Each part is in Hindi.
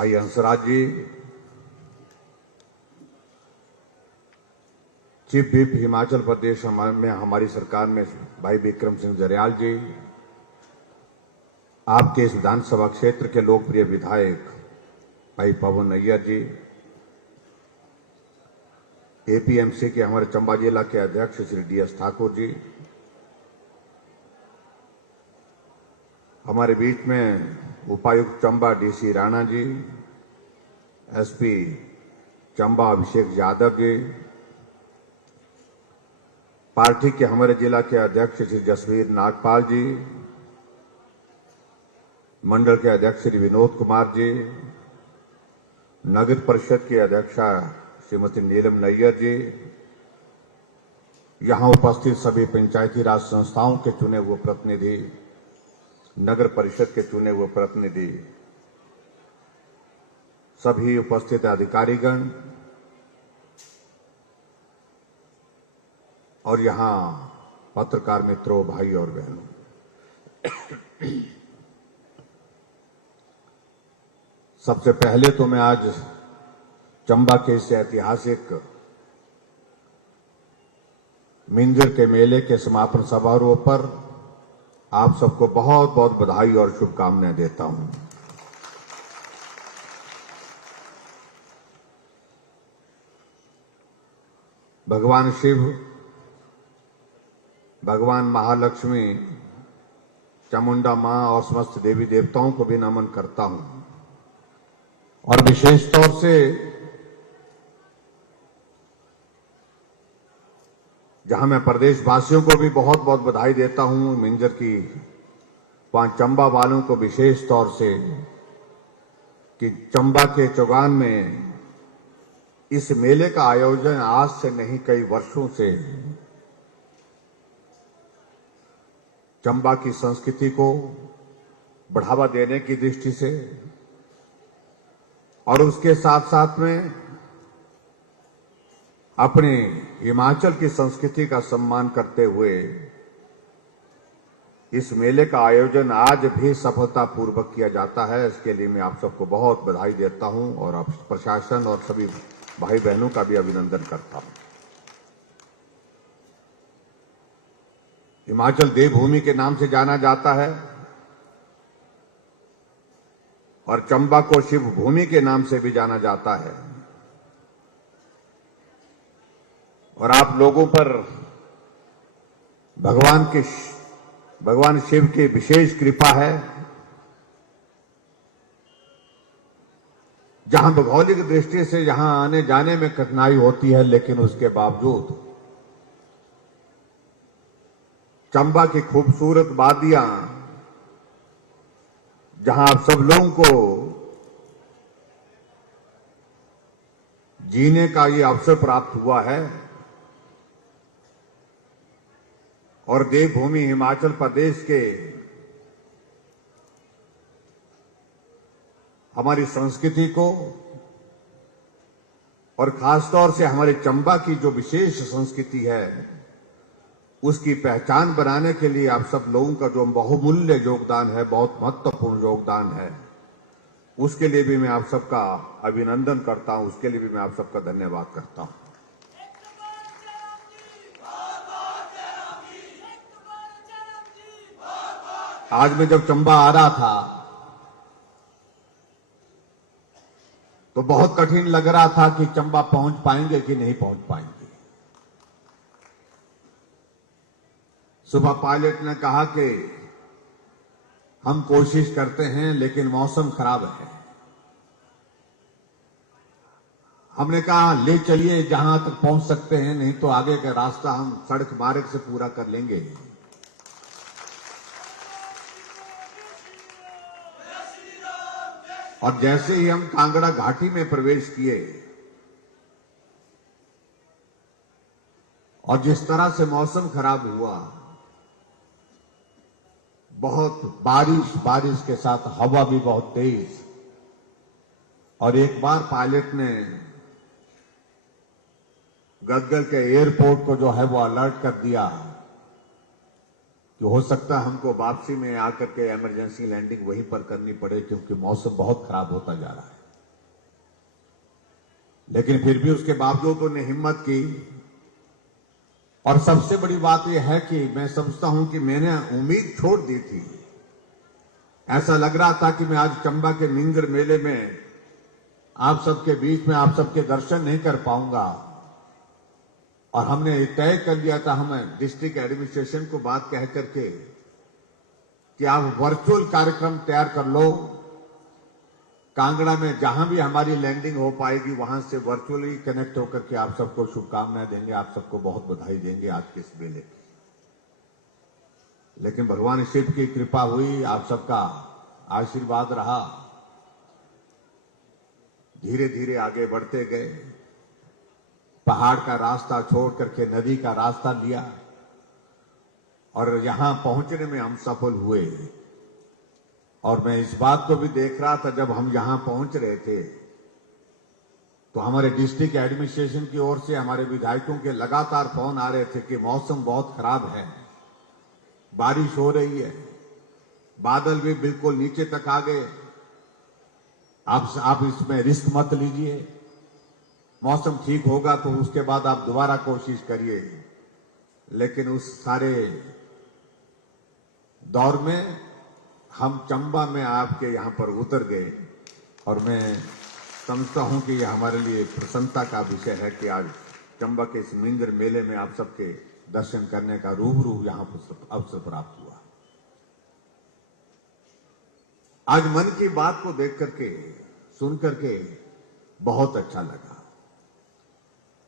भाई हंसराज जी, चीफ व्हिप हिमाचल प्रदेश में हमारी सरकार में भाई विक्रम सिंह जरयाल जी, आपके इस विधानसभा क्षेत्र के लोकप्रिय विधायक भाई पवन नैयर जी, एपीएमसी के हमारे चंबा जिला के अध्यक्ष श्री डीएस ठाकुर जी, हमारे बीच में उपायुक्त Chamba DC Rana ji, SP Chamba Abhishek Yadav ji, party के हमारे जिला के अध्यक्ष श्री जसवीर नागपाल जी, मंडल के अध्यक्ष श्री विनोद कुमार जी, नगर परिषद की अध्यक्षा श्रीमती नीलम नैयर जी, यहां उपस्थित सभी पंचायती राज संस्थाओं के चुने हुए प्रतिनिधि, नगर परिषद के चुने हुए प्रतिनिधि, सभी उपस्थित अधिकारीगण और यहां पत्रकार मित्रों, भाई और बहनों, सबसे पहले तो मैं आज चंबा के इस ऐतिहासिक मिंजर के मेले के समापन समारोह पर आप सबको बहुत बहुत बधाई और शुभकामनाएं देता हूं। भगवान शिव, भगवान महालक्ष्मी, चामुंडा मां और समस्त देवी देवताओं को भी नमन करता हूं और विशेष तौर से जहां मैं प्रदेशवासियों को भी बहुत बहुत बधाई देता हूं, मिंजर की वहां चंबा वालों को विशेष तौर से कि चंबा के चौगान में इस मेले का आयोजन आज से नहीं कई वर्षों से चंबा की संस्कृति को बढ़ावा देने की दृष्टि से और उसके साथ साथ में अपने हिमाचल की संस्कृति का सम्मान करते हुए इस मेले का आयोजन आज भी सफलतापूर्वक किया जाता है। इसके लिए मैं आप सबको बहुत बधाई देता हूं और आप प्रशासन और सभी भाई बहनों का भी अभिनंदन करता हूं। हिमाचल देवभूमि के नाम से जाना जाता है और चंबा को शिव भूमि के नाम से भी जाना जाता है और आप लोगों पर भगवान शिव की विशेष कृपा है। जहां भौगोलिक दृष्टि से यहां आने जाने में कठिनाई होती है, लेकिन उसके बावजूद चंबा की खूबसूरत वादियां, जहां आप सब लोगों को जीने का ये अवसर प्राप्त हुआ है और देवभूमि हिमाचल प्रदेश के हमारी संस्कृति को और खासतौर से हमारे चंबा की जो विशेष संस्कृति है उसकी पहचान बनाने के लिए आप सब लोगों का जो बहुमूल्य योगदान है, बहुत महत्वपूर्ण योगदान है, उसके लिए भी मैं आप सबका अभिनंदन करता हूं, उसके लिए भी मैं आप सबका धन्यवाद करता हूं। आज मैं जब चंबा आ रहा था तो बहुत कठिन लग रहा था कि चंबा पहुंच पाएंगे कि नहीं पहुंच पाएंगे। सुबह पायलट ने कहा कि हम कोशिश करते हैं लेकिन मौसम खराब है। हमने कहा ले चलिए जहां तक पहुंच सकते हैं, नहीं तो आगे का रास्ता हम सड़क मार्ग से पूरा कर लेंगे। और जैसे ही हम कांगड़ा घाटी में प्रवेश किए और जिस तरह से मौसम खराब हुआ, बहुत बारिश के साथ हवा भी बहुत तेज, और एक बार पायलट ने गदगल के एयरपोर्ट को जो है वो अलर्ट कर दिया कि हो सकता है हमको वापसी में आकर के इमरजेंसी लैंडिंग वहीं पर करनी पड़े क्योंकि मौसम बहुत खराब होता जा रहा है। लेकिन फिर भी उसके बावजूद उन्हें हिम्मत की। और सबसे बड़ी बात यह है कि मैं समझता हूं कि मैंने उम्मीद छोड़ दी थी। ऐसा लग रहा था कि मैं आज चंबा के मिंजर मेले में आप सबके बीच में आप सबके दर्शन नहीं कर पाऊंगा। और हमने तय कर लिया था, हमें डिस्ट्रिक्ट एडमिनिस्ट्रेशन को बात कह करके कि आप वर्चुअल कार्यक्रम तैयार कर लो। कांगड़ा में जहां भी हमारी लैंडिंग हो पाएगी वहां से वर्चुअली कनेक्ट होकर के आप सबको शुभकामनाएं देंगे, आप सबको बहुत बधाई देंगे आज के इस मेले की। लेकिन भगवान शिव की कृपा हुई, आप सबका आशीर्वाद रहा, धीरे धीरे आगे बढ़ते गए। पहाड़ का रास्ता छोड़ करके नदी का रास्ता लिया और यहां पहुंचने में हम सफल हुए। और मैं इस बात को भी देख रहा था, जब हम यहां पहुंच रहे थे तो हमारे डिस्ट्रिक्ट एडमिनिस्ट्रेशन की ओर से हमारे विधायकों के लगातार फोन आ रहे थे कि मौसम बहुत खराब है, बारिश हो रही है, बादल भी बिल्कुल नीचे तक आ गए, आप इसमें रिस्क मत लीजिए, मौसम ठीक होगा तो उसके बाद आप दोबारा कोशिश करिए। लेकिन उस सारे दौर में हम चंबा में आपके यहां पर उतर गए और मैं समझता हूं कि यह हमारे लिए प्रसन्नता का विषय है कि आज चंबा के इस मिंजर मेले में आप सबके दर्शन करने का रूबरू यहां पर अवसर प्राप्त हुआ। आज मन की बात को देख करके, सुन करके बहुत अच्छा लगा।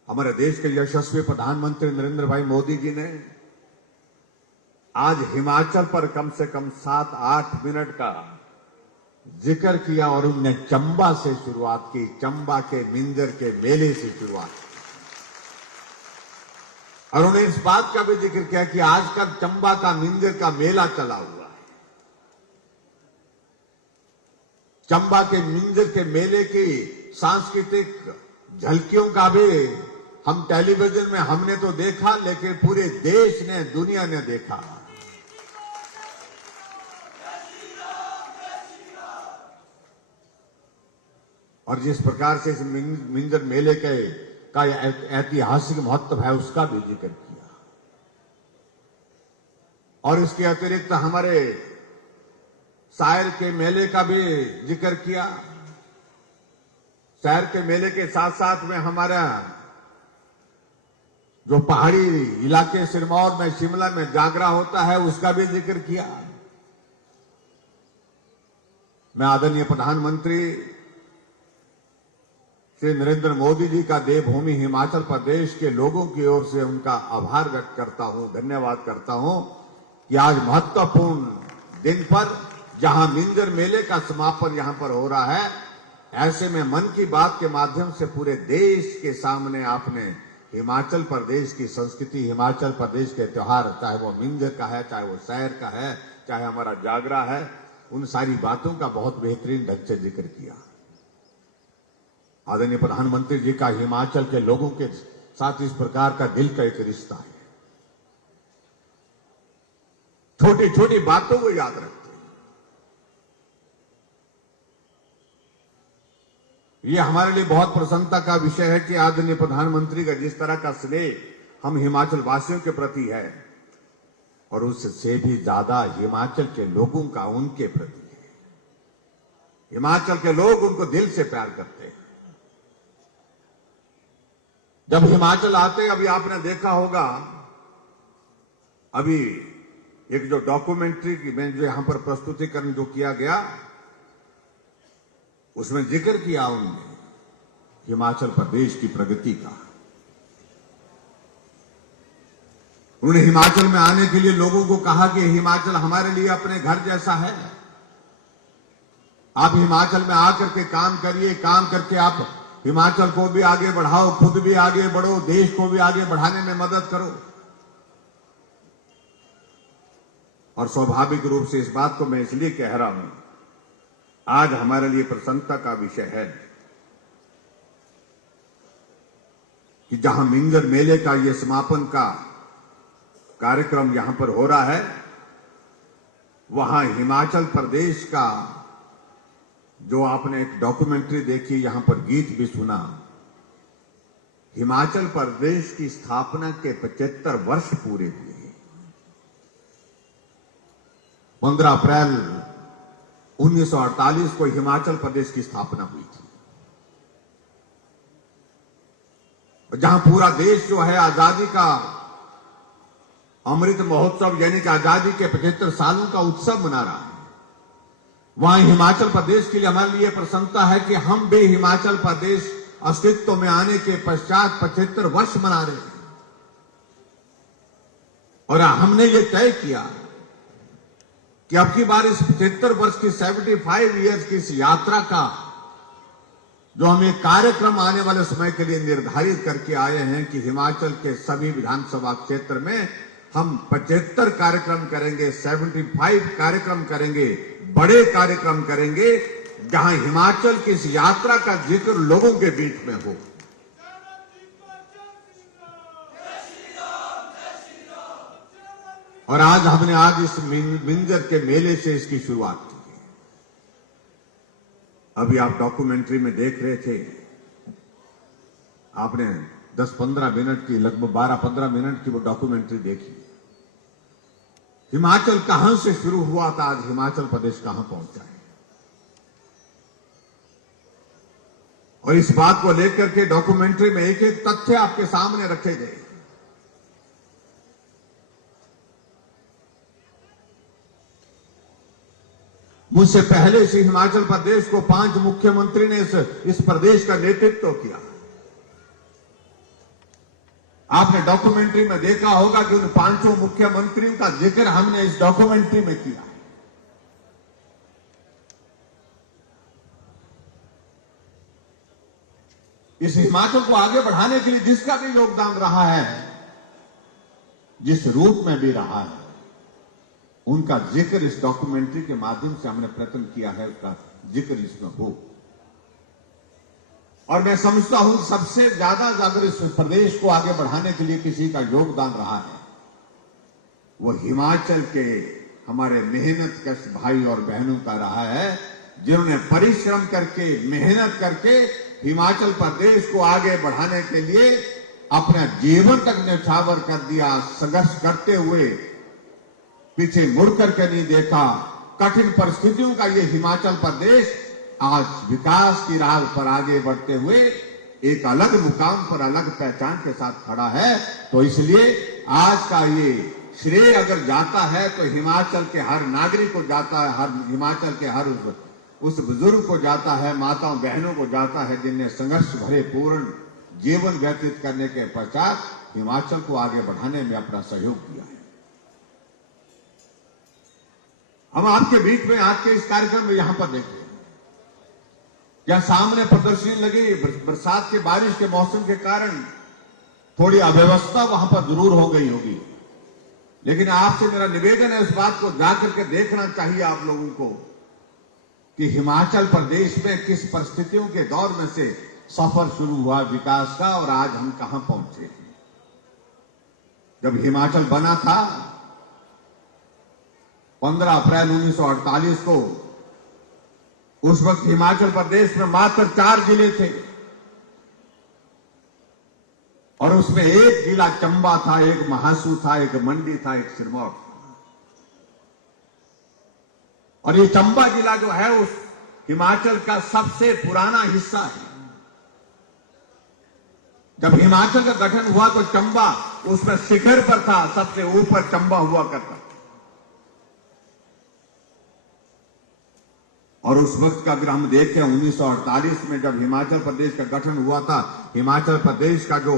हमारे देश के यशस्वी प्रधानमंत्री नरेंद्र भाई मोदी जी ने आज हिमाचल पर कम से कम 7-8 मिनट का जिक्र किया और उनने चंबा से शुरुआत की, चंबा के मिंजर के मेले से शुरुआत की। और उन्होंने इस बात का भी जिक्र किया कि आजकल चंबा का मिंजर का मेला चला हुआ है। चंबा के मिंजर के मेले की सांस्कृतिक झलकियों का भी हम टेलीविजन में हमने तो देखा, लेकिन पूरे देश ने, दुनिया ने देखा। और जिस प्रकार से इस मिंजर मेले का ऐतिहासिक महत्व है उसका भी जिक्र किया। और इसके अतिरिक्त हमारे शायर के मेले का भी जिक्र किया। शायर के मेले के साथ साथ में हमारा जो पहाड़ी इलाके सिरमौर में, शिमला में जागरा होता है उसका भी जिक्र किया। मैं आदरणीय प्रधानमंत्री श्री नरेंद्र मोदी जी का देवभूमि हिमाचल प्रदेश के लोगों की ओर से उनका आभार व्यक्त करता हूं, धन्यवाद करता हूं कि आज महत्वपूर्ण दिन पर जहां मिंजर मेले का समापन यहां पर हो रहा है, ऐसे में मन की बात के माध्यम से पूरे देश के सामने आपने हिमाचल प्रदेश की संस्कृति, हिमाचल प्रदेश के त्योहार, चाहे वो मिंजर का है, चाहे वो शहर का है, चाहे हमारा जागरा है, उन सारी बातों का बहुत बेहतरीन ढंग से जिक्र किया। आदरणीय प्रधानमंत्री जी का हिमाचल के लोगों के साथ इस प्रकार का दिल का एक रिश्ता है। छोटी छोटी बातों को याद रखते हैं। ये हमारे लिए बहुत प्रसन्नता का विषय है कि आदरणीय प्रधानमंत्री का जिस तरह का स्नेह हम हिमाचल वासियों के प्रति है, और उससे भी ज्यादा हिमाचल के लोगों का उनके प्रति है। हिमाचल के लोग उनको दिल से प्यार करते हैं। जब हिमाचल आते, अभी आपने देखा होगा, अभी एक जो डॉक्यूमेंट्री की में जो यहां पर प्रस्तुतिकरण जो किया गया, उसमें जिक्र किया उन्होंने हिमाचल प्रदेश की प्रगति का। उन्होंने हिमाचल में आने के लिए लोगों को कहा कि हिमाचल हमारे लिए अपने घर जैसा है। आप हिमाचल में आकर के काम करिए, काम करके आप हिमाचल को भी आगे बढ़ाओ, खुद भी आगे बढ़ो, देश को भी आगे बढ़ाने में मदद करो। और स्वाभाविक रूप से इस बात को मैं इसलिए कह रहा हूं, आज हमारे लिए प्रसन्नता का विषय है कि जहां मिंजर मेले का ये समापन का कार्यक्रम यहां पर हो रहा है, वहां हिमाचल प्रदेश का जो आपने एक डॉक्यूमेंट्री देखी, यहां पर गीत भी सुना, हिमाचल प्रदेश की स्थापना के 75 वर्ष पूरे हुए हैं। 15 अप्रैल 1948 को हिमाचल प्रदेश की स्थापना हुई थी, जहां पूरा देश जो है आजादी का अमृत महोत्सव यानी कि आजादी के 75 सालों का उत्सव मना रहा है। वहां हिमाचल प्रदेश के लिए हमारे लिए प्रसन्नता है कि हम भी हिमाचल प्रदेश अस्तित्व में आने के पश्चात 75 वर्ष मना रहे हैं। और हमने ये तय किया कि अब की बार इस 75 वर्ष की 75 ईयर्स की इस यात्रा का जो हम एक कार्यक्रम आने वाले समय के लिए निर्धारित करके आए हैं कि हिमाचल के सभी विधानसभा क्षेत्र में हम 75 कार्यक्रम करेंगे, 75 कार्यक्रम करेंगे, बड़े कार्यक्रम करेंगे, जहां हिमाचल की इस यात्रा का जिक्र लोगों के बीच में हो। और आज इस मिंजर के मेले से इसकी शुरुआत की है। अभी आप डॉक्यूमेंट्री में देख रहे थे, आपने 10-15 मिनट की, लगभग 12-15 मिनट की वो डॉक्यूमेंट्री देखी। हिमाचल कहां से शुरू हुआ था, आज हिमाचल प्रदेश कहां पहुंचा है। और इस बात को लेकर के डॉक्यूमेंट्री में एक एक तथ्य आपके सामने रखे गए। मुझसे पहले से हिमाचल प्रदेश को 5 मुख्यमंत्री ने इस प्रदेश का नेतृत्व किया। आपने डॉक्यूमेंट्री में देखा होगा कि उन 5 मुख्यमंत्रियों का जिक्र हमने इस डॉक्यूमेंट्री में किया। इस हिमाचल को आगे बढ़ाने के लिए जिसका भी योगदान रहा है, जिस रूप में भी रहा है, उनका जिक्र इस डॉक्यूमेंट्री के माध्यम से हमने प्रयत्न किया है, उसका जिक्र इसमें हो। और मैं समझता हूं सबसे ज्यादा अगर इस प्रदेश को आगे बढ़ाने के लिए किसी का योगदान रहा है, वो हिमाचल के हमारे मेहनतकश भाई और बहनों का रहा है, जिन्होंने परिश्रम करके, मेहनत करके हिमाचल प्रदेश को आगे बढ़ाने के लिए अपना जीवन तक न्यौछावर कर दिया। संघर्ष करते हुए पीछे मुड़ करके नहीं देखा। कठिन परिस्थितियों का ये हिमाचल प्रदेश आज विकास की राह पर आगे बढ़ते हुए एक अलग मुकाम पर, अलग पहचान के साथ खड़ा है। तो इसलिए आज का ये श्रेय अगर जाता है तो हिमाचल के हर नागरिक को जाता है, हर हिमाचल के हर उस बुजुर्ग को जाता है, माताओं बहनों को जाता है, जिनने संघर्ष भरे पूर्ण जीवन व्यतीत करने के पश्चात हिमाचल को आगे बढ़ाने में अपना सहयोग दिया है। हम आपके बीच में आज के इस कार्यक्रम में यहां पर देखिए, क्या सामने प्रदर्शनी लगी, बरसात के, बारिश के मौसम के कारण थोड़ी अव्यवस्था वहां पर जरूर हो गई होगी, लेकिन आपसे मेरा निवेदन है, इस बात को जाकर के देखना चाहिए आप लोगों को कि हिमाचल प्रदेश में किस परिस्थितियों के दौर में से सफर शुरू हुआ विकास का और आज हम कहां पहुंचे। जब हिमाचल बना था 15 अप्रैल 1948 को, उस वक्त हिमाचल प्रदेश में मात्र 4 जिले थे और उसमें एक जिला चंबा था, एक महासू था, एक मंडी था, एक सिरमौर था। और ये चंबा जिला जो है उस हिमाचल का सबसे पुराना हिस्सा है। जब हिमाचल का गठन हुआ तो चंबा उसमें शिखर पर था, सबसे ऊपर चंबा हुआ करता। और उस वक्त का अगर हम देखें 1948 में जब हिमाचल प्रदेश का गठन हुआ था, हिमाचल प्रदेश का जो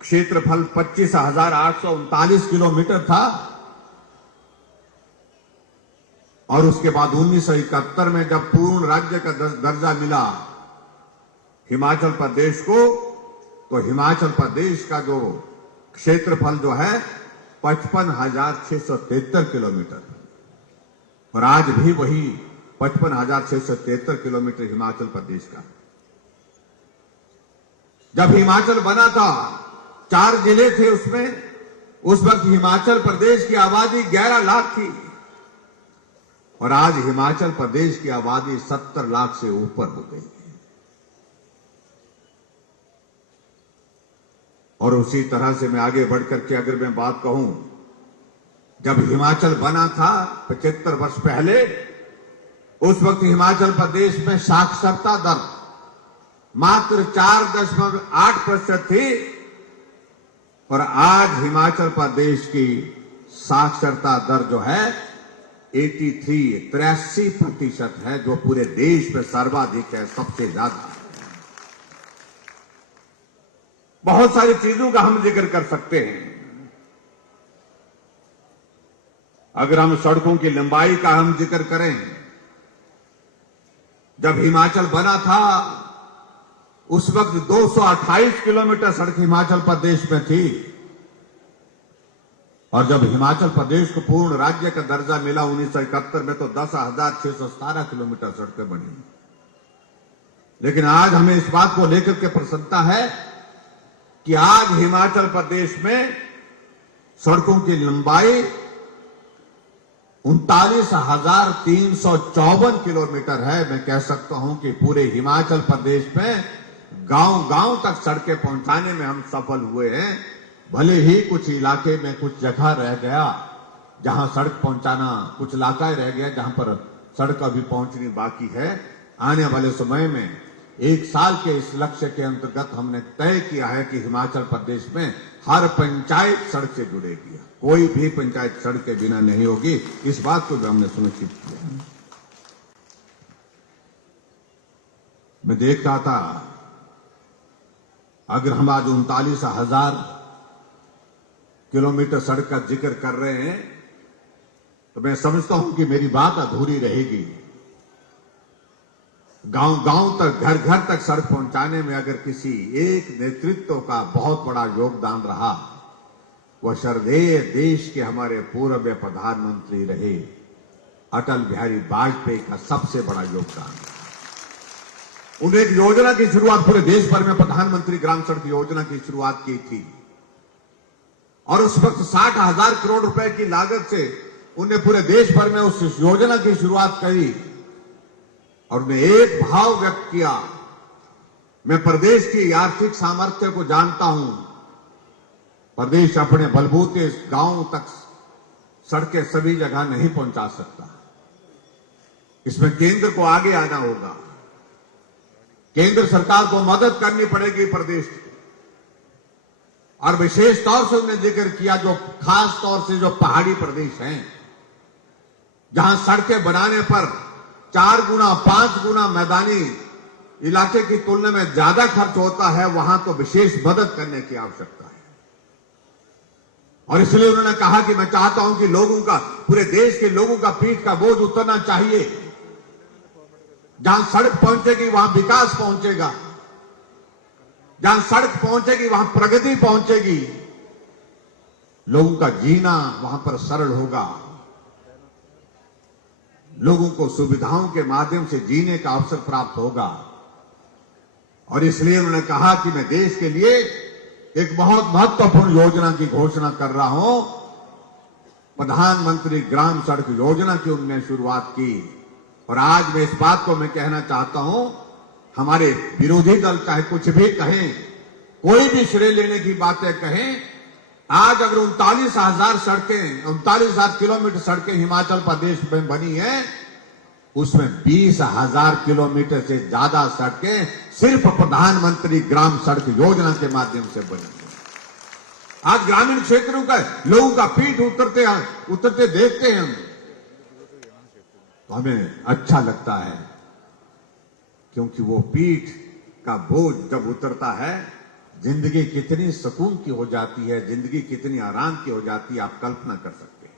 क्षेत्रफल 25,839 किलोमीटर था और उसके बाद 1971 में जब पूर्ण राज्य का दर्जा मिला हिमाचल प्रदेश को, तो हिमाचल प्रदेश का जो क्षेत्रफल जो है 55,673 किलोमीटर, और आज भी वही 55,673 किलोमीटर हिमाचल प्रदेश का। जब हिमाचल बना था 4 जिले थे उसमें, उस वक्त हिमाचल प्रदेश की आबादी 11 लाख थी और आज हिमाचल प्रदेश की आबादी 70 लाख से ऊपर हो गई है। और उसी तरह से मैं आगे बढ़कर के अगर मैं बात कहूं, जब हिमाचल बना था 75 वर्ष पहले, उस वक्त हिमाचल प्रदेश में साक्षरता दर मात्र 4.8% थी और आज हिमाचल प्रदेश की साक्षरता दर जो है 83% है, जो पूरे देश में सर्वाधिक है, सबसे ज्यादा। बहुत सारी चीजों का हम जिक्र कर सकते हैं। अगर हम सड़कों की लंबाई का हम जिक्र करें, जब हिमाचल बना था उस वक्त 228 किलोमीटर सड़क हिमाचल प्रदेश में थी और जब हिमाचल प्रदेश को पूर्ण राज्य का दर्जा मिला 1971 में तो 10,617 किलोमीटर सड़कें बनी। लेकिन आज हमें इस बात को लेकर के प्रसन्नता है कि आज हिमाचल प्रदेश में सड़कों की लंबाई 39,354 किलोमीटर है। मैं कह सकता हूं कि पूरे हिमाचल प्रदेश में गांव-गांव तक सड़कें पहुंचाने में हम सफल हुए हैं। भले ही कुछ इलाके में कुछ जगह रह गया जहां सड़क पहुंचाना, कुछ इलाका रह गया जहां पर सड़क अभी पहुंचनी बाकी है। आने वाले समय में 1 साल के इस लक्ष्य के अंतर्गत हमने तय किया है कि हिमाचल प्रदेश में हर पंचायत सड़क से जुड़ेगी, कोई भी पंचायत सड़क के बिना नहीं होगी। इस बात को भी हमने सुनिश्चित किया। मैं देख रहा था, अगर हम आज 39,000 किलोमीटर सड़क का जिक्र कर रहे हैं तो मैं समझता हूं कि मेरी बात अधूरी रहेगी। गांव-गांव तक, घर-घर तक सड़क पहुंचाने में अगर किसी एक नेतृत्व का बहुत बड़ा योगदान रहा, वह श्रद्धेय देश के हमारे पूर्व प्रधानमंत्री रहे अटल बिहारी वाजपेयी का सबसे बड़ा योगदान। उन्हें एक योजना की शुरुआत पूरे देश भर में प्रधानमंत्री ग्राम सड़क योजना की शुरुआत की थी और उस वक्त 60,000 करोड़ रुपए की लागत से उन्हें पूरे देश भर में उस योजना की शुरुआत करी और उन्हें एक भाव व्यक्त किया, मैं प्रदेश की आर्थिक सामर्थ्य को जानता हूं, प्रदेश अपने बलबूते गांव तक सड़कें सभी जगह नहीं पहुंचा सकता, इसमें केंद्र को आगे आना होगा, केंद्र सरकार को मदद करनी पड़ेगी प्रदेश की। और विशेष तौर से उन्होंने जिक्र किया जो खास तौर से जो पहाड़ी प्रदेश हैं, जहां सड़कें बनाने पर 4 गुना 5 गुना मैदानी इलाके की तुलना में ज्यादा खर्च होता है, वहां तो विशेष मदद करने की आवश्यकता है। और इसलिए उन्होंने कहा कि मैं चाहता हूं कि लोगों का, पूरे देश के लोगों का पीठ का बोझ उतरना चाहिए। जहां सड़क पहुंचेगी वहां विकास पहुंचेगा, जहां सड़क पहुंचेगी वहां प्रगति पहुंचेगी, लोगों का जीना वहां पर सरल होगा, लोगों को सुविधाओं के माध्यम से जीने का अवसर प्राप्त होगा। और इसलिए उन्होंने कहा कि मैं देश के लिए एक बहुत महत्वपूर्ण योजना की घोषणा कर रहा हूं। प्रधानमंत्री ग्राम सड़क योजना की उन्होंने शुरुआत की और आज मैं इस बात को मैं कहना चाहता हूं, हमारे विरोधी दल चाहे कुछ भी कहें, कोई भी श्रेय लेने की बातें कहें, आज अगर 39,000 सड़कें, 39,000 किलोमीटर सड़कें हिमाचल प्रदेश में बनी है, उसमें 20,000 किलोमीटर से ज्यादा सड़कें सिर्फ प्रधानमंत्री ग्राम सड़क योजना के माध्यम से बनी है। आज ग्रामीण क्षेत्रों का लोगों का पीठ उतरते देखते हैं हम, तो हमें अच्छा लगता है, क्योंकि वो पीठ का बोझ जब उतरता है, जिंदगी कितनी सुकून की हो जाती है, जिंदगी कितनी आराम की हो जाती है, आप कल्पना कर सकते हैं।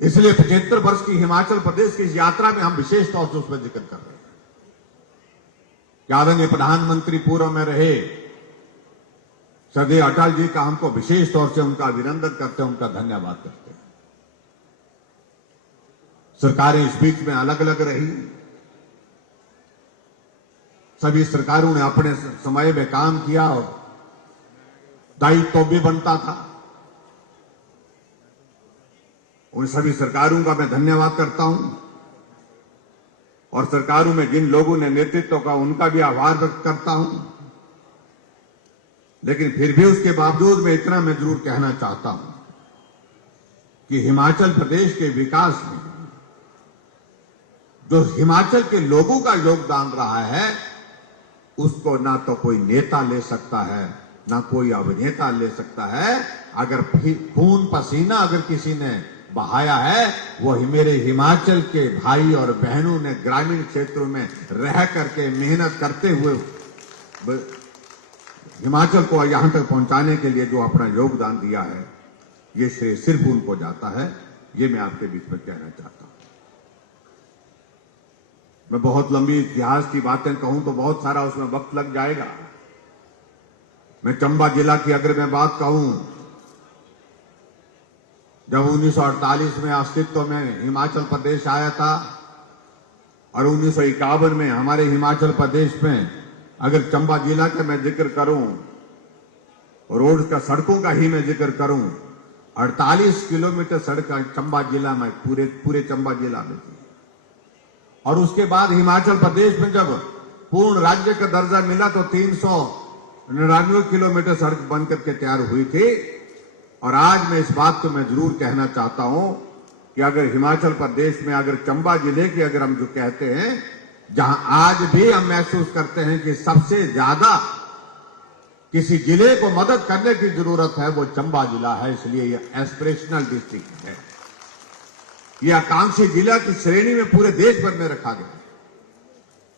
इसलिए 75 वर्ष की हिमाचल प्रदेश की इस यात्रा में हम विशेष तौर से उसमें जिक्र कर रहे हैं। आदरणीय प्रधानमंत्री पूर्व में रहे श्रद्धेय अटल जी का हमको विशेष तौर से उनका अभिनंदन करते हैं, उनका धन्यवाद करते हैं। सरकारें इस बीच में अलग अलग रही, सभी सरकारों ने अपने समय में काम किया और दायित्व भी बनता था। उन सभी सरकारों का मैं धन्यवाद करता हूं और सरकारों में जिन लोगों ने नेतृत्व का, उनका भी आभार व्यक्त करता हूं। लेकिन फिर भी उसके बावजूद मैं इतना मैं जरूर कहना चाहता हूं कि हिमाचल प्रदेश के विकास में जो हिमाचल के लोगों का योगदान रहा है, उसको ना तो कोई नेता ले सकता है, ना कोई अभिनेता ले सकता है। अगर खून पसीना अगर किसी ने बहाया है, वो मेरे हिमाचल के भाई और बहनों ने ग्रामीण क्षेत्रों में रह करके मेहनत करते हुए हिमाचल को यहां तक पहुंचाने के लिए जो अपना योगदान दिया है, ये श्रेय सिर्फ उनको जाता है। ये मैं आपके बीच में कहना चाहता हूं। मैं बहुत लंबी इतिहास की बातें कहूं तो बहुत सारा उसमें वक्त लग जाएगा। मैं चंबा जिला की अगर मैं बात कहूं, जब 1948 में अस्तित्व में हिमाचल प्रदेश आया था और 1951 में हमारे हिमाचल प्रदेश में अगर चंबा जिला का मैं जिक्र करूं, रोड का सड़कों का ही मैं जिक्र करूं, 48 किलोमीटर सड़क चंबा जिला में पूरे चंबा जिला में थी। और उसके बाद हिमाचल प्रदेश में जब पूर्ण राज्य का दर्जा मिला तो 399 किलोमीटर सड़क बन करके तैयार हुई थी। और आज मैं इस बात को मैं जरूर कहना चाहता हूं कि अगर हिमाचल प्रदेश में अगर चंबा जिले की अगर हम जो कहते हैं, जहां आज भी हम महसूस करते हैं कि सबसे ज्यादा किसी जिले को मदद करने की जरूरत है, वो चंबा जिला है। इसलिए यह एस्पिरेशनल डिस्ट्रिक्ट है, यह आकांक्षी जिला की श्रेणी में पूरे देश भर में रखा गया।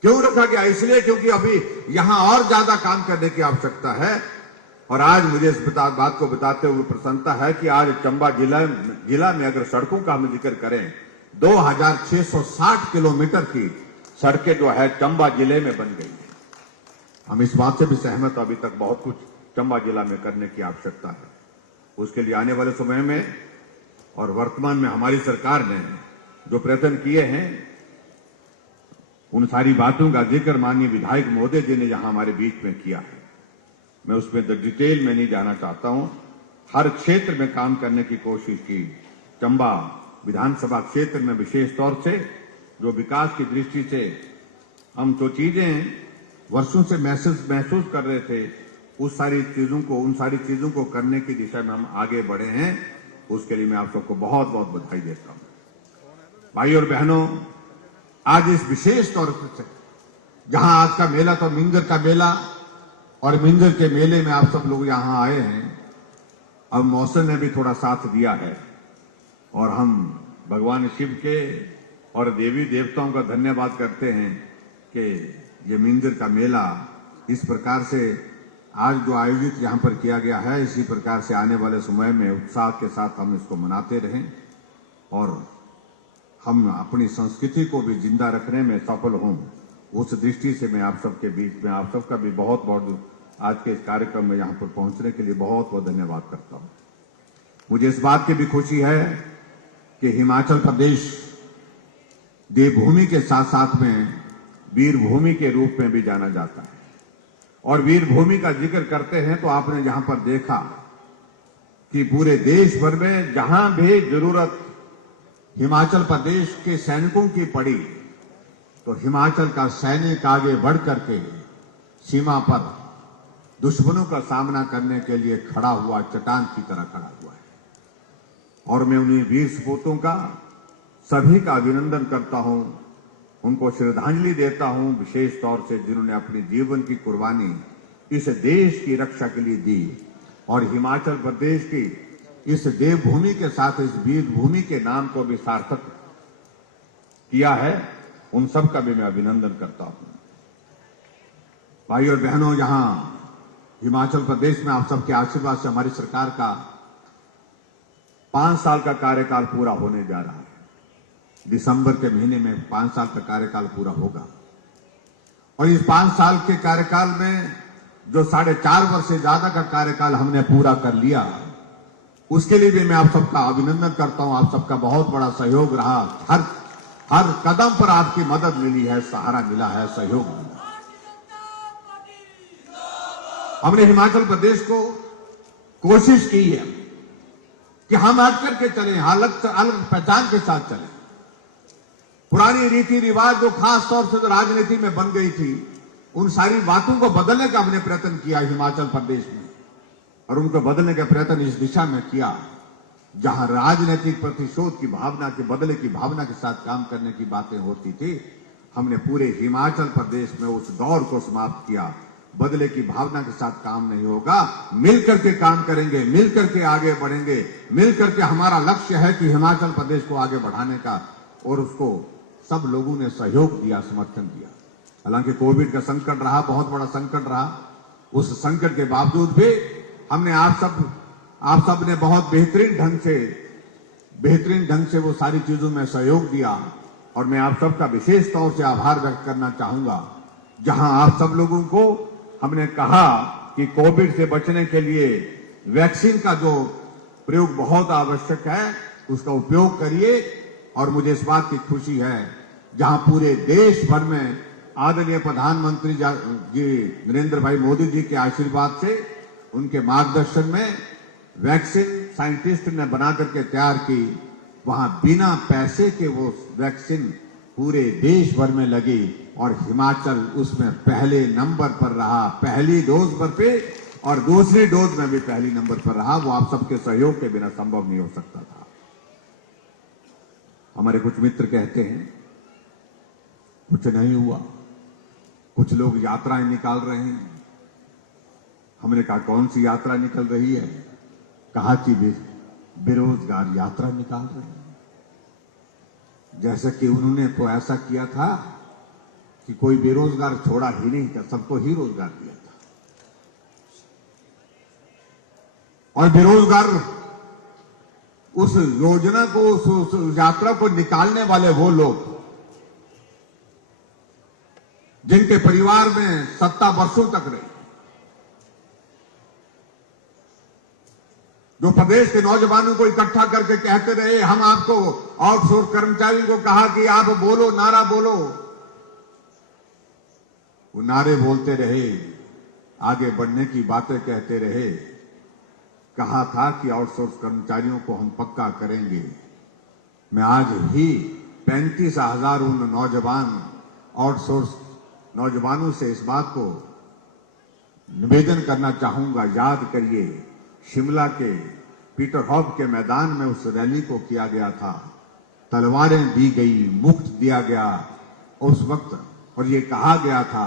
क्यों रखा गया? इसलिए क्योंकि अभी यहां और ज्यादा काम करने की आवश्यकता है। और आज मुझे इस बात को बताते हुए प्रसन्नता है कि आज चंबा जिला में अगर सड़कों का हम जिक्र करें, 2660 किलोमीटर की सड़कें जो है चंबा जिले में बन गई है। हम इस बात से भी सहमत, अभी तक बहुत कुछ चंबा जिला में करने की आवश्यकता है। उसके लिए आने वाले समय में और वर्तमान में हमारी सरकार ने जो प्रयत्न किए हैं, उन सारी बातों का जिक्र माननीय विधायक महोदय जी ने यहां हमारे बीच में किया है। मैं उसमें डिटेल में नहीं जाना चाहता हूं। हर क्षेत्र में काम करने की कोशिश की। चंबा विधानसभा क्षेत्र में विशेष तौर से जो विकास की दृष्टि से हम जो चीजें वर्षों से महसूस कर रहे थे, उन सारी चीजों को करने की दिशा में हम आगे बढ़े हैं। उसके लिए मैं आप सबको बहुत बहुत बधाई देता हूं। भाई और बहनों, आज इस विशेष तौर से जहां आज का मेला तो मिंजर का मेला, और मिंजर के मेले में आप सब लोग यहां आए हैं। अब मौसम ने भी थोड़ा साथ दिया है और हम भगवान शिव के और देवी देवताओं का धन्यवाद करते हैं कि ये मिंजर का मेला इस प्रकार से आज जो आयोजित यहां पर किया गया है, इसी प्रकार से आने वाले समय में उत्साह के साथ हम इसको मनाते रहें और हम अपनी संस्कृति को भी जिंदा रखने में सफल हों। उस दृष्टि से मैं आप सबके बीच में आप सबका भी बहुत बहुत आज के इस कार्यक्रम में यहां पर पहुंचने के लिए बहुत बहुत धन्यवाद करता हूं। मुझे इस बात की भी खुशी है कि हिमाचल प्रदेश देवभूमि के साथ साथ में वीरभूमि के रूप में भी जाना जाता है। और वीरभूमि का जिक्र करते हैं तो आपने यहां पर देखा कि पूरे देश भर में जहां भी जरूरत हिमाचल प्रदेश के सैनिकों की पड़ी, तो हिमाचल का सैनिक आगे बढ़ करके सीमा पर दुश्मनों का सामना करने के लिए खड़ा हुआ, चट्टान की तरह खड़ा हुआ है। और मैं उन्हीं वीर सपूतों का सभी का अभिनंदन करता हूं, उनको श्रद्धांजलि देता हूं, विशेष तौर से जिन्होंने अपने जीवन की कुर्बानी इस देश की रक्षा के लिए दी और हिमाचल प्रदेश की इस देवभूमि के साथ इस वीर भूमि के नाम को भी सार्थक किया है। उन सब का भी मैं अभिनंदन करता हूं। भाई और बहनों, यहां हिमाचल प्रदेश में आप सबके आशीर्वाद से हमारी सरकार का 5 साल का कार्यकाल पूरा होने जा रहा है। दिसंबर के महीने में 5 साल का कार्यकाल पूरा होगा और इस 5 साल के कार्यकाल में जो 4.5 वर्ष से ज्यादा का कार्यकाल हमने पूरा कर लिया, उसके लिए भी मैं आप सबका अभिनंदन करता हूं। आप सबका बहुत बड़ा सहयोग रहा। हर कदम पर आपकी मदद मिली है, सहारा मिला है, सहयोग मिला। हमने हिमाचल प्रदेश को कोशिश की है कि हम हट करके चलें, अलग पहचान के साथ चलें। पुरानी रीति रिवाज जो खास तौर से राजनीति में बन गई थी, उन सारी बातों को बदलने का हमने प्रयत्न किया हिमाचल प्रदेश में। और उनको बदलने का प्रयत्न इस दिशा में किया जहां राजनीतिक प्रतिशोध की भावना के बदले की भावना के साथ काम करने की बातें होती थी। हमने पूरे हिमाचल प्रदेश में उस दौर को समाप्त किया। बदले की भावना के साथ काम नहीं होगा, मिलकर के काम करेंगे, मिलकर के आगे बढ़ेंगे, मिलकर के हमारा लक्ष्य है कि हिमाचल प्रदेश को आगे बढ़ाने का, और उसको सब लोगों ने सहयोग दिया, समर्थन दिया। हालांकि कोविड का संकट रहा, बहुत बड़ा संकट रहा, उस संकट के बावजूद भी हमने आप सब ने बहुत बेहतरीन ढंग से वो सारी चीजों में सहयोग दिया, और मैं आप सबका विशेष तौर से आभार व्यक्त करना चाहूंगा। जहां आप सब लोगों को हमने कहा कि कोविड से बचने के लिए वैक्सीन का जो प्रयोग बहुत आवश्यक है, उसका उपयोग करिए। और मुझे इस बात की खुशी है जहां पूरे देश भर में आदरणीय प्रधानमंत्री जी नरेंद्र भाई मोदी जी के आशीर्वाद से, उनके मार्गदर्शन में वैक्सीन साइंटिस्ट ने बना करके तैयार की, वहां बिना पैसे के वो वैक्सीन पूरे देश भर में लगी और हिमाचल उसमें पहले नंबर पर रहा, पहली डोज पर पे और दूसरी डोज में भी पहली नंबर पर रहा। वो आप सबके सहयोग के बिना संभव नहीं हो सकता था। हमारे कुछ मित्र कहते हैं कुछ नहीं हुआ, कुछ लोग यात्राएं निकाल रहे हैं। हमने कहा कौन सी यात्रा निकल रही है? कहा कि बेरोजगार यात्रा निकाल रहे हैं। जैसा कि उन्होंने तो ऐसा किया था कि कोई बेरोजगार छोड़ा ही नहीं था, सबको ही रोजगार दिया था। और बेरोजगार उस योजना को, उस यात्रा को निकालने वाले वो लोग जिनके परिवार में सत्ता वर्षों तक रही, जो प्रदेश के नौजवानों को इकट्ठा करके कहते रहे, हम आपको आउटसोर्स कर्मचारियों को कहा कि आप बोलो, नारा बोलो, वो नारे बोलते रहे, आगे बढ़ने की बातें कहते रहे। कहा था कि आउटसोर्स कर्मचारियों को हम पक्का करेंगे। मैं आज ही 35,000 उन नौजवान आउटसोर्स नौजवानों से इस बात को निवेदन करना चाहूंगा, याद करिए शिमला के पीटर हॉफ के मैदान में उस रैली को किया गया था, तलवारें दी गई, मुफ्त दिया गया उस वक्त, और ये कहा गया था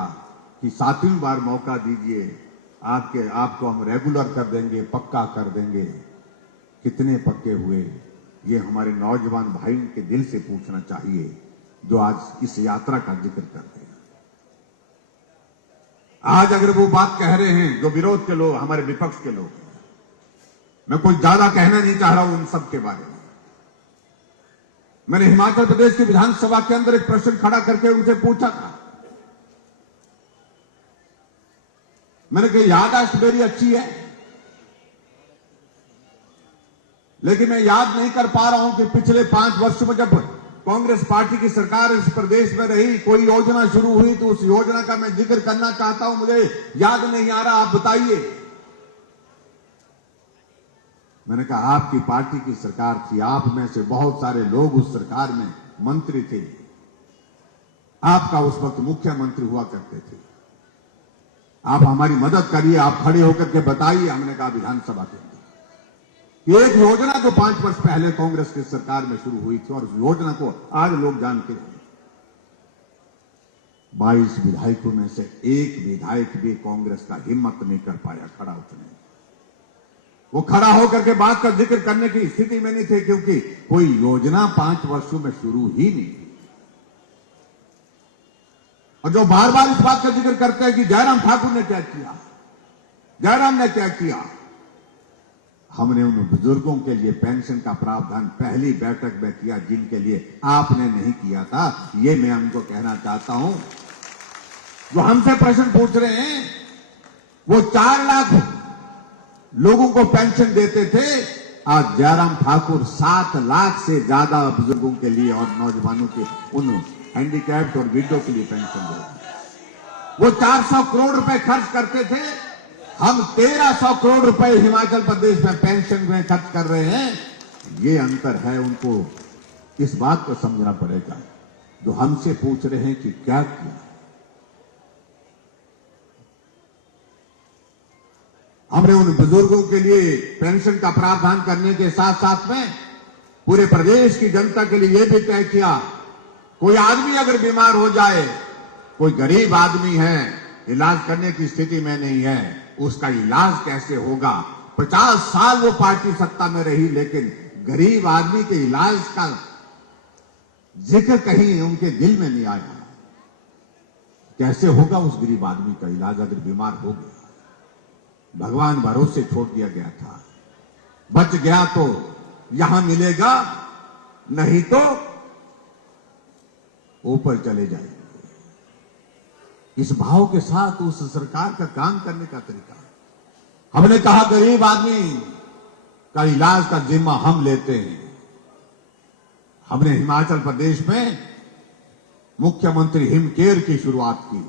कि 7वीं बार मौका दीजिए, आपको हम रेगुलर कर देंगे, पक्का कर देंगे। कितने पक्के हुए? ये हमारे नौजवान भाइयों के दिल से पूछना चाहिए जो आज इस यात्रा का जिक्र करते हैं। आज अगर वो बात कह रहे हैं जो विरोध के लोग, हमारे विपक्ष के लोग, मैं कुछ ज्यादा कहना नहीं चाह रहा हूं उन सब के बारे में। मैंने हिमाचल प्रदेश की विधानसभा के अंदर एक प्रश्न खड़ा करके उनसे पूछा था। मैंने कहा याददाश्त मेरी अच्छी है, लेकिन मैं याद नहीं कर पा रहा हूं कि पिछले 5 वर्षों में जब कांग्रेस पार्टी की सरकार इस प्रदेश में रही, कोई योजना शुरू हुई तो उस योजना का मैं जिक्र करना चाहता हूं, मुझे याद नहीं आ रहा, आप बताइए। मैंने कहा आपकी पार्टी की सरकार थी, आप में से बहुत सारे लोग उस सरकार में मंत्री थे, आपका उस वक्त मुख्यमंत्री हुआ करते थे, आप हमारी मदद करिए, आप खड़े होकर के बताइए। हमने कहा विधानसभा के अंदर एक योजना तो 5 वर्ष पहले कांग्रेस की सरकार में शुरू हुई थी और उस योजना को आज लोग जानते हैं। 22 विधायकों में से एक विधायक भी कांग्रेस का हिम्मत नहीं कर पाया खड़ा उठने। वो खड़ा होकर के बात का जिक्र करने की स्थिति में नहीं थे, क्योंकि कोई योजना 5 वर्षों में शुरू ही नहीं थी। और जो बार बार इस बात का जिक्र करते हैं कि जयराम ठाकुर ने क्या किया, जयराम ने क्या किया, हमने उन बुजुर्गों के लिए पेंशन का प्रावधान पहली बैठक में किया जिनके लिए आपने नहीं किया था। ये मैं उनको कहना चाहता हूं। जो हमसे प्रश्न पूछ रहे हैं, वो 4 लाख लोगों को पेंशन देते थे, आज जयराम ठाकुर 7 लाख से ज्यादा बुजुर्गों के लिए और नौजवानों के, उन हैंडीकैप्ड और विडो के लिए पेंशन देते। वो 400 करोड़ रुपए खर्च करते थे, हम 1300 करोड़ रुपए हिमाचल प्रदेश में पेंशन में खर्च कर रहे हैं। ये अंतर है, उनको इस बात को समझना पड़ेगा। जो हमसे पूछ रहे हैं कि क्या किया, हमने उन बुजुर्गों के लिए पेंशन का प्रावधान करने के साथ साथ में पूरे प्रदेश की जनता के लिए यह भी तय किया, कोई आदमी अगर बीमार हो जाए, कोई गरीब आदमी है, इलाज करने की स्थिति में नहीं है, उसका इलाज कैसे होगा। 50 साल वो पार्टी सत्ता में रही, लेकिन गरीब आदमी के इलाज का जिक्र कहीं उनके दिल में नहीं आया। कैसे होगा उस गरीब आदमी का इलाज अगर बीमार हो गया। भगवान भरोसे छोड़ दिया गया था, बच गया तो यहां मिलेगा, नहीं तो ऊपर चले जाएंगे। इस भाव के साथ उस सरकार का काम करने का तरीका, हमने कहा गरीब आदमी का इलाज का जिम्मा हम लेते हैं। हमने हिमाचल प्रदेश में मुख्यमंत्री हिम केयर की शुरुआत की।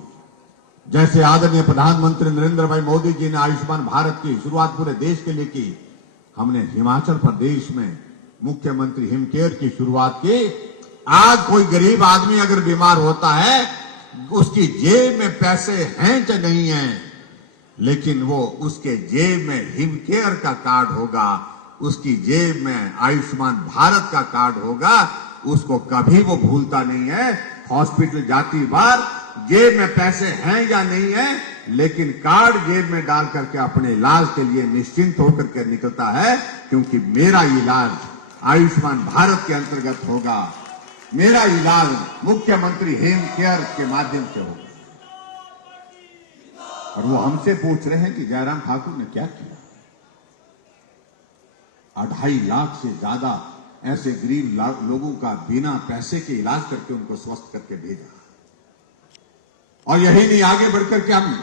जैसे आदरणीय प्रधानमंत्री नरेंद्र भाई मोदी जी ने आयुष्मान भारत की शुरुआत पूरे देश के लिए की, हमने हिमाचल प्रदेश में मुख्यमंत्री हिम केयर की शुरुआत की। आज कोई गरीब आदमी अगर बीमार होता है, उसकी जेब में पैसे हैं चाहे नहीं हैं, लेकिन वो उसके जेब में हिम केयर का कार्ड होगा, उसकी जेब में आयुष्मान भारत का कार्ड होगा, उसको कभी वो भूलता नहीं है। हॉस्पिटल जाती बार जेब में पैसे हैं या नहीं है, लेकिन कार्ड जेब में डाल करके अपने इलाज के लिए निश्चिंत होकर के निकलता है, क्योंकि मेरा इलाज आयुष्मान भारत के अंतर्गत होगा, मेरा इलाज मुख्यमंत्री हिम केयर के माध्यम से होगा। और वो हमसे पूछ रहे हैं कि जयराम ठाकुर ने क्या किया। 2.5 लाख से ज्यादा ऐसे गरीब लोगों का बिना पैसे के इलाज करके उनको स्वस्थ करके भेजा। और यही नहीं, आगे बढ़कर के हम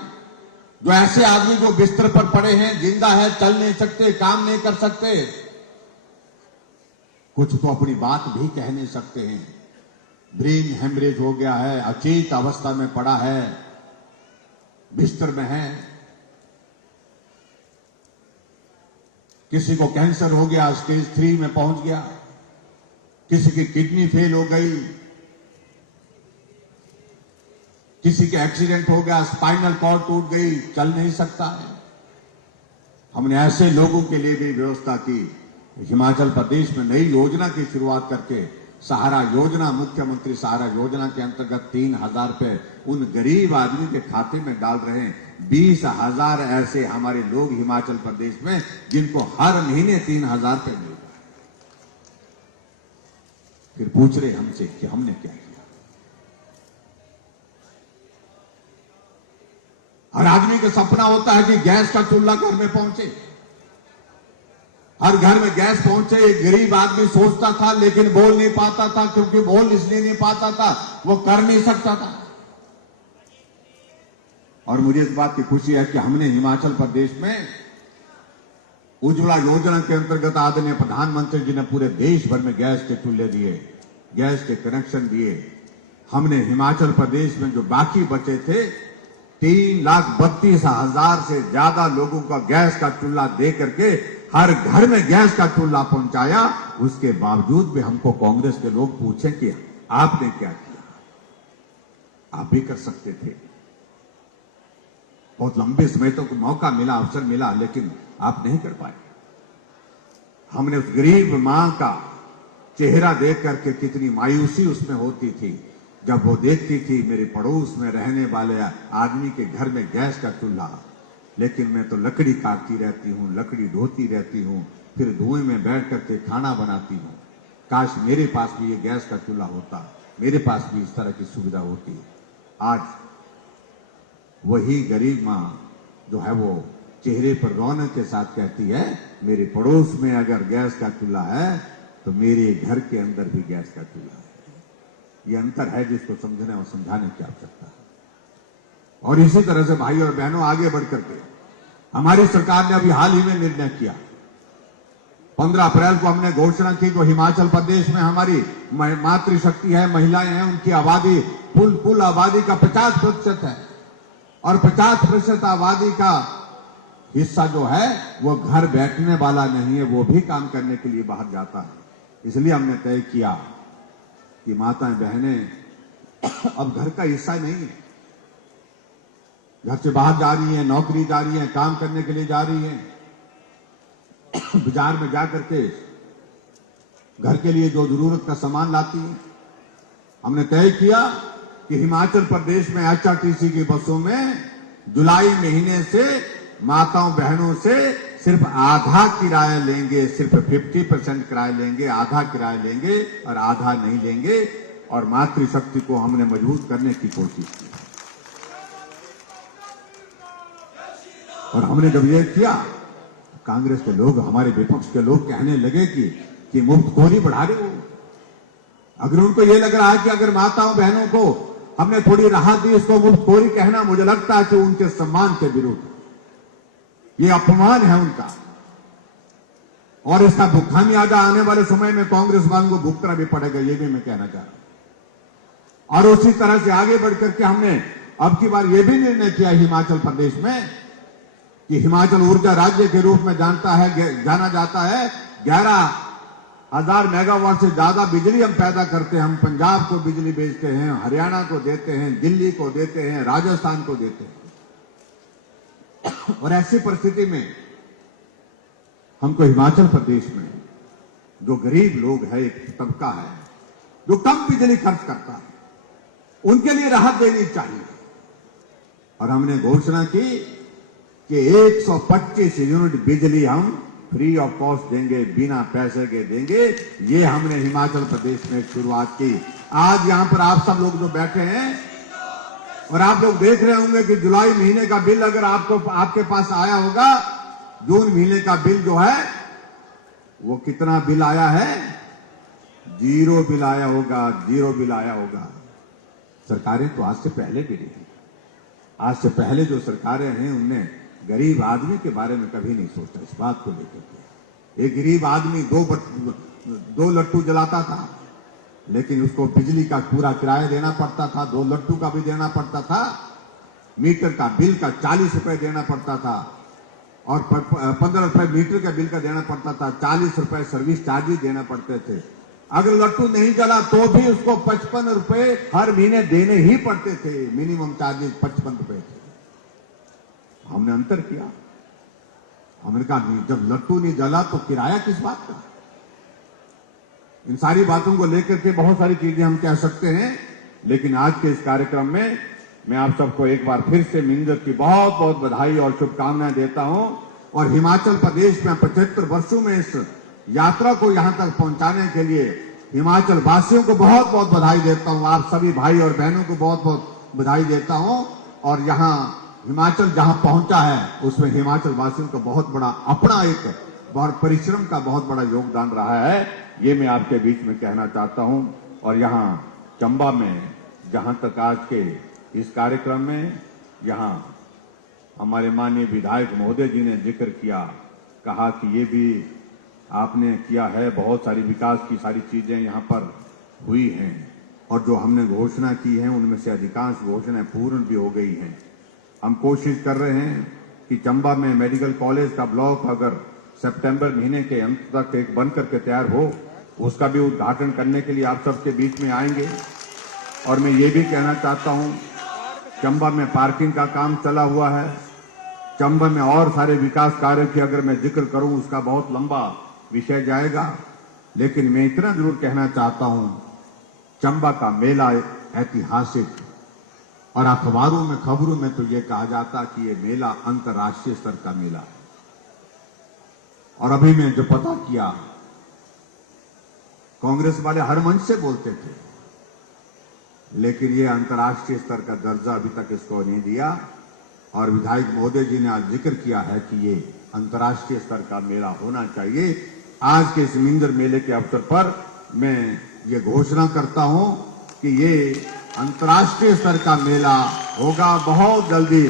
जो ऐसे आदमी जो बिस्तर पर पड़े हैं, जिंदा है, चल नहीं सकते, काम नहीं कर सकते, कुछ तो अपनी बात भी कह नहीं सकते हैं, ब्रेन हेमरेज हो गया है, अचेत अवस्था में पड़ा है, बिस्तर में है, किसी को कैंसर हो गया, स्टेज 3 में पहुंच गया, किसी की किडनी फेल हो गई, किसी के एक्सीडेंट हो गया, स्पाइनल कॉर्ड टूट गई, चल नहीं सकता है। हमने ऐसे लोगों के लिए भी व्यवस्था की। हिमाचल प्रदेश में नई योजना की शुरुआत करके सहारा योजना, मुख्यमंत्री सहारा योजना के अंतर्गत 3,000 रुपए उन गरीब आदमी के खाते में डाल रहे हैं। 20,000 ऐसे हमारे लोग हिमाचल प्रदेश में जिनको हर महीने 3,000 रुपए मिल रहा है। फिर पूछ रहे हमसे कि हमने क्या किया। हर आदमी का सपना होता है कि गैस का चूल्हा घर में पहुंचे, हर घर में गैस पहुंचे। एक गरीब आदमी सोचता था, लेकिन बोल नहीं पाता था, क्योंकि बोल इसलिए नहीं पाता था, वो कर नहीं सकता था। और मुझे इस बात की खुशी है कि हमने हिमाचल प्रदेश में उज्ज्वला योजना के अंतर्गत आदरणीय प्रधानमंत्री जी ने पूरे देश भर में गैस के चूल्हे दिए, गैस के कनेक्शन दिए। हमने हिमाचल प्रदेश में जो बाकी बचे थे 3,32,000 से ज्यादा लोगों का गैस का चूल्हा दे करके हर घर में गैस का चूल्हा पहुंचाया। उसके बावजूद भी हमको कांग्रेस के लोग पूछे कि आपने क्या किया, आप भी कर सकते थे। बहुत लंबे समय तक मौका मिला, अवसर मिला, लेकिन आप नहीं कर पाए। हमने उस गरीब मां का चेहरा देख करके कितनी मायूसी उसमें होती थी जब वो देखती थी मेरे पड़ोस में रहने वाले आदमी के घर में गैस का चूल्हा, लेकिन मैं तो लकड़ी काटती रहती हूँ, लकड़ी ढोती रहती हूँ, फिर धुएं में बैठ करके खाना बनाती हूँ। काश मेरे पास भी ये गैस का चूल्हा होता, मेरे पास भी इस तरह की सुविधा होती। आज वही गरीब माँ जो है वो चेहरे पर रौनक के साथ कहती है, मेरे पड़ोस में अगर गैस का चूल्हा है तो मेरे घर के अंदर भी गैस का चूल्हा है। ये अंतर है जिसको समझने और समझाने की आवश्यकता है। और इसी तरह से भाई और बहनों, आगे बढ़कर के हमारी सरकार ने अभी हाल ही में निर्णय किया, 15 अप्रैल को हमने घोषणा की, जो हिमाचल प्रदेश में हमारी मातृशक्ति है, महिलाएं हैं, उनकी आबादी कुल आबादी का 50% है, और 50% आबादी का हिस्सा जो है वो घर बैठने वाला नहीं है, वो भी काम करने के लिए बाहर जाता है। इसलिए हमने तय किया कि माताएं बहनें अब घर का हिस्सा नहीं है, घर से बाहर जा रही हैं, नौकरी जा रही हैं, काम करने के लिए जा रही हैं, बाजार में जाकर के घर के लिए जो जरूरत का सामान लाती हैं। हमने तय किया कि हिमाचल प्रदेश में एचआरटीसी की बसों में जुलाई महीने से माताओं बहनों से सिर्फ आधा किराया लेंगे, सिर्फ 50% किराया लेंगे, आधा किराया लेंगे और आधा नहीं लेंगे। और मातृशक्ति को हमने मजबूत करने की कोशिश की। और हमने जब ये किया, कांग्रेस के लोग, हमारे विपक्ष के लोग कहने लगे कि मुफ्तखोरी बढ़ा रहे हो। अगर उनको ये लग रहा है कि अगर माताओं बहनों को हमने थोड़ी राहत दी, इसको मुफ्तखोरी कहना मुझे लगता है कि उनके सम्मान के विरुद्ध, ये अपमान है उनका। और इसका खामियाजा आने वाले समय में कांग्रेस वालों को भुगतना भी पड़ेगा, ये भी मैं कहना चाह रहा हूं। और उसी तरह से आगे बढ़कर के हमने अब की बार ये भी निर्णय किया हिमाचल प्रदेश में कि हिमाचल ऊर्जा राज्य के रूप में जाना जाता है। 11,000 मेगावाट से ज्यादा बिजली हम पैदा करते हैं। हम पंजाब को बिजली बेचते हैं, हरियाणा को देते हैं, दिल्ली को देते हैं, राजस्थान को देते हैं। और ऐसी परिस्थिति में हमको हिमाचल प्रदेश में जो गरीब लोग है, एक तबका है जो कम बिजली खर्च करता है, उनके लिए राहत देनी चाहिए। और हमने घोषणा की कि 125 यूनिट बिजली हम फ्री ऑफ कॉस्ट देंगे, बिना पैसे के देंगे। ये हमने हिमाचल प्रदेश में शुरुआत की। आज यहां पर आप सब लोग जो बैठे हैं और आप लोग देख रहे होंगे कि जुलाई महीने का बिल अगर आपके पास आया होगा, जून महीने का बिल जो है वो कितना बिल आया है? 0 बिल आया होगा, 0 बिल आया होगा। सरकारें तो आज से पहले भी रही, आज से पहले जो सरकारें हैं उनने गरीब आदमी के बारे में कभी नहीं सोचा। इस बात को लेकर के एक गरीब आदमी दो लट्टू जलाता था, लेकिन उसको बिजली का पूरा किराया देना पड़ता था, 2 लट्टू का भी देना पड़ता था, मीटर का बिल का 40 रुपए देना पड़ता था और 15 रुपए मीटर का बिल का देना पड़ता था, 40 रुपए सर्विस चार्जेस देना पड़ते थे। अगर लट्टू नहीं जला तो भी उसको 55 रुपए हर महीने देने ही पड़ते थे। मिनिमम चार्जेस 55 रुपए थे। हमने अंतर किया, हमने कहा जब लट्टू नहीं जला तो किराया किस बात का। इन सारी बातों को लेकर के बहुत सारी चीजें हम कह सकते हैं, लेकिन आज के इस कार्यक्रम में मैं आप सबको एक बार फिर से मिंजर की बहुत बहुत बधाई और शुभकामनाएं देता हूं। और हिमाचल प्रदेश में 75 वर्षों में इस यात्रा को यहां तक पहुंचाने के लिए हिमाचल वासियों को बहुत बहुत बधाई देता हूं। आप सभी भाई और बहनों को बहुत बहुत बधाई देता हूं। और यहां हिमाचल जहां पहुंचा है उसमें हिमाचल वासियों का बहुत बड़ा अपना एक बहुत परिश्रम का बहुत बड़ा योगदान रहा है, ये मैं आपके बीच में कहना चाहता हूं। और यहां चंबा में जहां तक आज के इस कार्यक्रम में यहां हमारे माननीय विधायक महोदय जी ने जिक्र किया, कहा कि ये भी आपने किया है, बहुत सारी विकास की सारी चीजें यहां पर हुई हैं और जो हमने घोषणा की है उनमें से अधिकांश घोषणाएं पूर्ण भी हो गई हैं। हम कोशिश कर रहे हैं कि चंबा में मेडिकल कॉलेज का ब्लॉक अगर सितंबर महीने के अंत तक एक बनकर के तैयार हो, उसका भी उद्घाटन करने के लिए आप सबके बीच में आएंगे। और मैं ये भी कहना चाहता हूं, चंबा में पार्किंग का काम चला हुआ है। चंबा में और सारे विकास कार्य की अगर मैं जिक्र करूं उसका बहुत लंबा विषय जाएगा, लेकिन मैं इतना जरूर कहना चाहता हूं, चंबा का मेला ऐतिहासिक, और अखबारों में खबरों में तो ये कहा जाता कि ये मेला अंतर्राष्ट्रीय स्तर का मेला है। और अभी मैं जो पता किया, कांग्रेस वाले हर मंच से बोलते थे, लेकिन ये अंतर्राष्ट्रीय स्तर का दर्जा अभी तक इसको नहीं दिया। और विधायक महोदय जी ने आज जिक्र किया है कि ये अंतर्राष्ट्रीय स्तर का मेला होना चाहिए। आज के इस मिंजर मेले के अवसर पर मैं ये घोषणा करता हूं कि ये अंतर्राष्ट्रीय स्तर का मेला होगा बहुत जल्दी।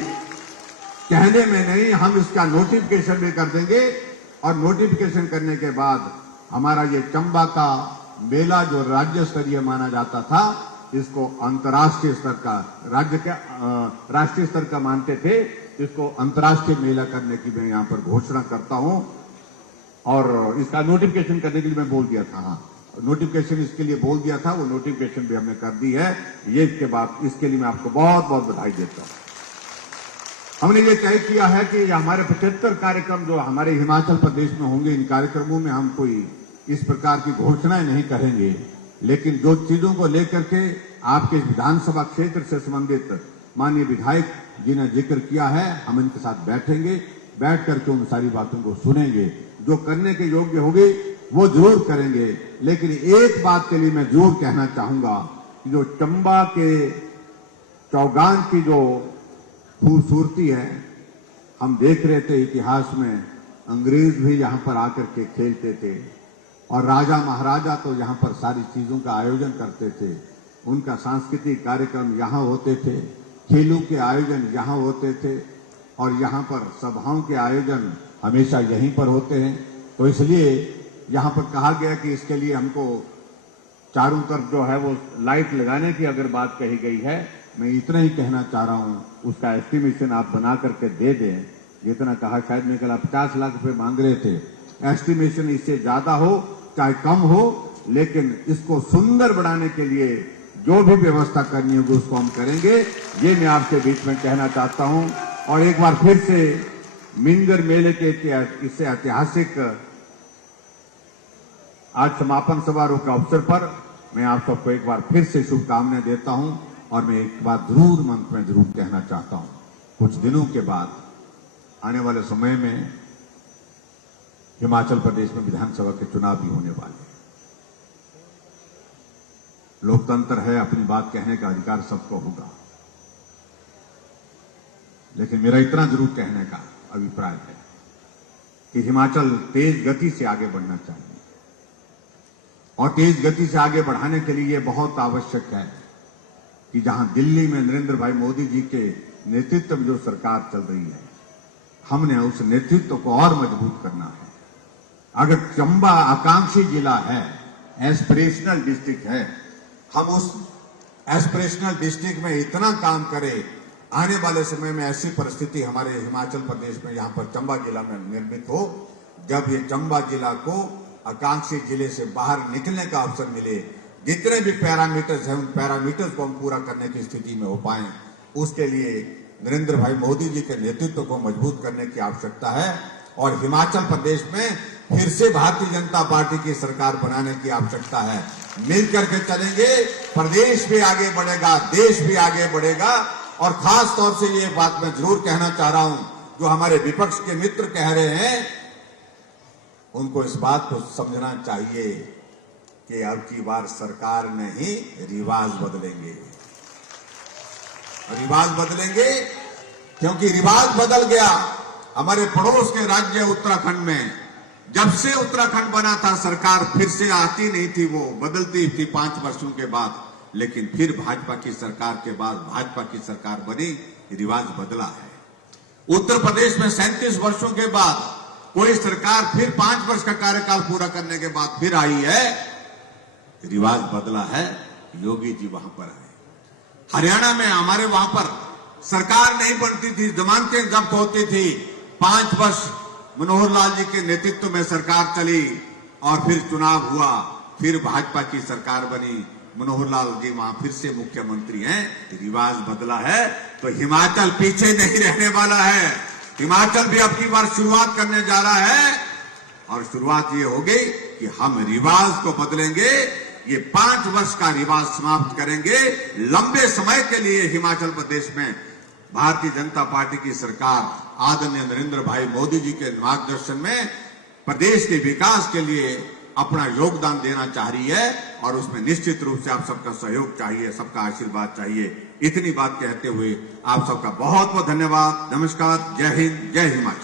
कहने में नहीं, हम इसका नोटिफिकेशन भी कर देंगे और नोटिफिकेशन करने के बाद हमारा ये चंबा का मेला जो राज्य स्तरीय माना जाता था, इसको अंतर्राष्ट्रीय स्तर का, राज्य के राष्ट्रीय स्तर का मानते थे, इसको अंतर्राष्ट्रीय मेला करने की मैं यहां पर घोषणा करता हूं। और इसका नोटिफिकेशन करने के लिए मैं बोल दिया था, हाँ नोटिफिकेशन इसके लिए बोल दिया था, वो नोटिफिकेशन भी हमने कर दी है। ये इसके बाद इसके लिए मैं आपको बहुत बहुत बधाई देता हूं। हमने ये तय किया है कि हमारे 75 कार्यक्रम जो हमारे हिमाचल प्रदेश में होंगे, इन कार्यक्रमों में हम कोई इस प्रकार की घोषणाएं नहीं करेंगे, लेकिन जो चीजों को लेकर के आपके विधानसभा क्षेत्र से संबंधित माननीय विधायक जी ने जिक्र किया है, हम इनके साथ बैठेंगे, बैठ करके उन सारी बातों को सुनेंगे, जो करने के योग्य होगी वो जरूर करेंगे। लेकिन एक बात के लिए मैं जरूर कहना चाहूंगा कि जो चंबा के चौगान की जो खूबसूरती है, हम देख रहे थे इतिहास में अंग्रेज भी यहां पर आकर के खेलते थे और राजा महाराजा तो यहां पर सारी चीजों का आयोजन करते थे। उनका सांस्कृतिक कार्यक्रम यहां होते थे, खेलों के आयोजन यहां होते थे और यहां पर सभाओं के आयोजन हमेशा यहीं पर होते हैं। तो इसलिए यहां पर कहा गया कि इसके लिए हमको चारों तरफ जो है वो लाइट लगाने की अगर बात कही गई है, मैं इतना ही कहना चाह रहा हूं, उसका एस्टिमेशन आप बना करके दे दें। जितना कहा, शायद मैं कल 50 लाख रुपए मांग रहे थे, एस्टिमेशन इससे ज्यादा हो चाहे कम हो, लेकिन इसको सुंदर बनाने के लिए जो भी व्यवस्था करनी होगी उसको हम करेंगे। ये मैं आपके बीच में कहना चाहता हूं। और एक बार फिर से मिंजर मेले के इससे ऐतिहासिक आज समापन समारोह के अवसर पर मैं आप सबको एक बार फिर से शुभकामनाएं देता हूं। और मैं एक बात जरूर मन में जरूर कहना चाहता हूं, कुछ दिनों के बाद आने वाले समय में हिमाचल प्रदेश में विधानसभा के चुनाव भी होने वाले हैं। लोकतंत्र है, अपनी बात कहने का अधिकार सबको होगा, लेकिन मेरा इतना जरूर कहने का अभिप्राय है कि हिमाचल तेज गति से आगे बढ़ना चाहिए और तेज गति से आगे बढ़ाने के लिए यह बहुत आवश्यक है कि जहां दिल्ली में नरेंद्र भाई मोदी जी के नेतृत्व में जो सरकार चल रही है, हमने उस नेतृत्व को और मजबूत करना है। अगर चंबा आकांक्षी जिला है, एस्पिरेशनल डिस्ट्रिक्ट है, हम उस एस्पिरेशनल डिस्ट्रिक्ट में इतना काम करें, आने वाले समय में ऐसी परिस्थिति हमारे हिमाचल प्रदेश में यहां पर चंबा जिला में निर्मित हो, जब ये चंबा जिला को आकांक्षी जिले से बाहर निकलने का अवसर मिले, जितने भी पैरामीटर्स हैं उन पैरामीटर्स को हम पूरा करने की स्थिति में हो पाए, उसके लिए नरेंद्र भाई मोदी जी के नेतृत्व को मजबूत करने की आवश्यकता है। और हिमाचल प्रदेश में फिर से भारतीय जनता पार्टी की सरकार बनाने की आवश्यकता है। मिल करके चलेंगे, प्रदेश भी आगे बढ़ेगा, देश भी आगे बढ़ेगा। और खास तौर से ये बात मैं जरूर कहना चाह रहा हूं, जो हमारे विपक्ष के मित्र कह रहे हैं, उनको इस बात को समझना चाहिए कि अब की बार सरकार नहीं, रिवाज बदलेंगे। रिवाज बदलेंगे क्योंकि रिवाज बदल गया। हमारे पड़ोस के राज्य उत्तराखंड में जब से उत्तराखंड बना था, सरकार फिर से आती नहीं थी, वो बदलती थी 5 वर्षों के बाद, लेकिन फिर भाजपा की सरकार के बाद भाजपा की सरकार बनी, रिवाज बदला है। उत्तर प्रदेश में 37 वर्षों के बाद कोई सरकार फिर 5 वर्ष का कार्यकाल पूरा करने के बाद फिर आई है, रिवाज बदला है। योगी जी वहां पर आए। हरियाणा में हमारे वहां पर सरकार नहीं बनती थी, जमानतें जब्त होती थी। 5 वर्ष मनोहर लाल जी के नेतृत्व में सरकार चली और फिर चुनाव हुआ, फिर भाजपा की सरकार बनी, मनोहर लाल जी वहां फिर से मुख्यमंत्री हैं। रिवाज बदला है तो हिमाचल पीछे नहीं रहने वाला है। हिमाचल भी अब की बार शुरुआत करने जा रहा है और शुरुआत ये होगी कि हम रिवाज को बदलेंगे। ये 5 वर्ष का रिवाज समाप्त करेंगे। लंबे समय के लिए हिमाचल प्रदेश में भारतीय जनता पार्टी की सरकार आदरणीय नरेंद्र भाई मोदी जी के मार्गदर्शन में प्रदेश के विकास के लिए अपना योगदान देना चाह रही है और उसमें निश्चित रूप से आप सबका सहयोग चाहिए, सबका आशीर्वाद चाहिए। इतनी बात कहते हुए आप सबका बहुत बहुत धन्यवाद। नमस्कार, जय हिंद, जय हिमाचल।